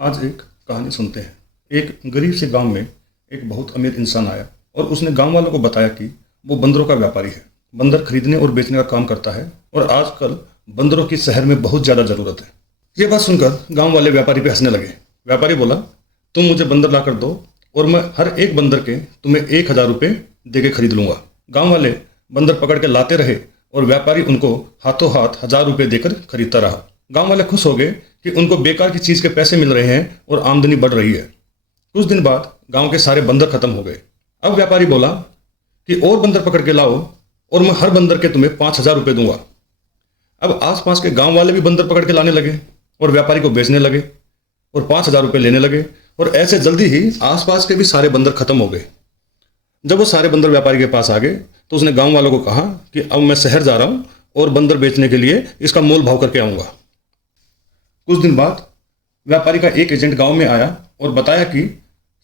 आज एक कहानी सुनते हैं। एक गरीब से गांव में एक बहुत अमीर इंसान आया और उसने गांव वालों को बताया कि वो बंदरों का व्यापारी है, बंदर खरीदने और बेचने का काम करता है और आजकल बंदरों की शहर में बहुत ज़्यादा ज़रूरत है। ये बात सुनकर गांव वाले व्यापारी पे हंसने लगे। व्यापारी बोला, तुम मुझे बंदर ला कर दो और मैं हर एक बंदर के तुम्हें 1,000 रुपये दे के खरीद लूंगा। गांव वाले बंदर पकड़ के लाते रहे और व्यापारी उनको हाथों हाथ 1,000 रुपये देकर खरीदता रहा। गांव वाले खुश हो गए कि उनको बेकार की चीज़ के पैसे मिल रहे हैं और आमदनी बढ़ रही है। कुछ दिन बाद गांव के सारे बंदर खत्म हो गए। अब व्यापारी बोला कि और बंदर पकड़ के लाओ और मैं हर बंदर के तुम्हें 5,000 रुपये दूंगा। अब आसपास के गांव वाले भी बंदर पकड़ के लाने लगे और व्यापारी को बेचने लगे और 5,000 रुपये लेने लगे और ऐसे जल्दी ही आसपास के भी सारे बंदर खत्म हो गए। जब वो सारे बंदर व्यापारी के पास आ गए तो उसने गांव वालों को कहा कि अब मैं शहर जा रहा हूँ और बंदर बेचने के लिए इसका मोल भाव करके आऊँगा। कुछ दिन बाद व्यापारी का एक एजेंट गांव में आया और बताया कि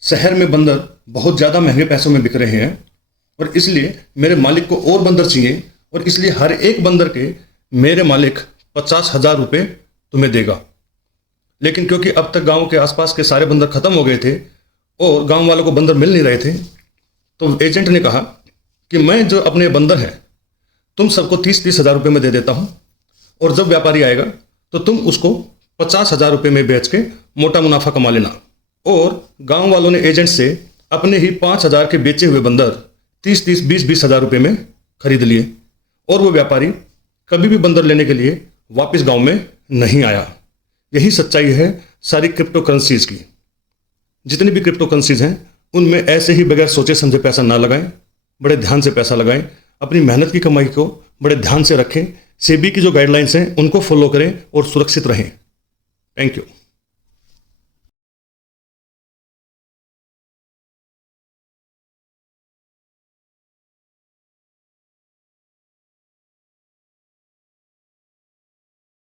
शहर में बंदर बहुत ज़्यादा महंगे पैसों में बिक रहे हैं और इसलिए मेरे मालिक को और बंदर चाहिए और इसलिए हर एक बंदर के मेरे मालिक 50,000 रुपये तुम्हें देगा। लेकिन क्योंकि अब तक गांव के आसपास के सारे बंदर खत्म हो गए थे और गांव वालों को बंदर मिल नहीं रहे थे, तो एजेंट ने कहा कि मैं जो अपने बंदर हैं तुम सबको 30,000 रुपये में दे देता हूँ और जब व्यापारी आएगा तो तुम उसको 50,000 रुपये में बेच के मोटा मुनाफा कमा लेना। और गांव वालों ने एजेंट से अपने ही 5,000 के बेचे हुए बंदर 30-30, 20-20 हज़ार रुपये में खरीद लिए और वो व्यापारी कभी भी बंदर लेने के लिए वापस गांव में नहीं आया। यही सच्चाई है सारी क्रिप्टो करेंसीज की। जितनी भी क्रिप्टो करेंसीज हैं उनमें ऐसे ही बगैर सोचे समझे पैसा ना लगाएं, बड़े ध्यान से पैसा लगाएं, अपनी मेहनत की कमाई को बड़े ध्यान से रखें, सेबी की जो गाइडलाइंस हैं उनको फॉलो करें और सुरक्षित रहें। Thank you.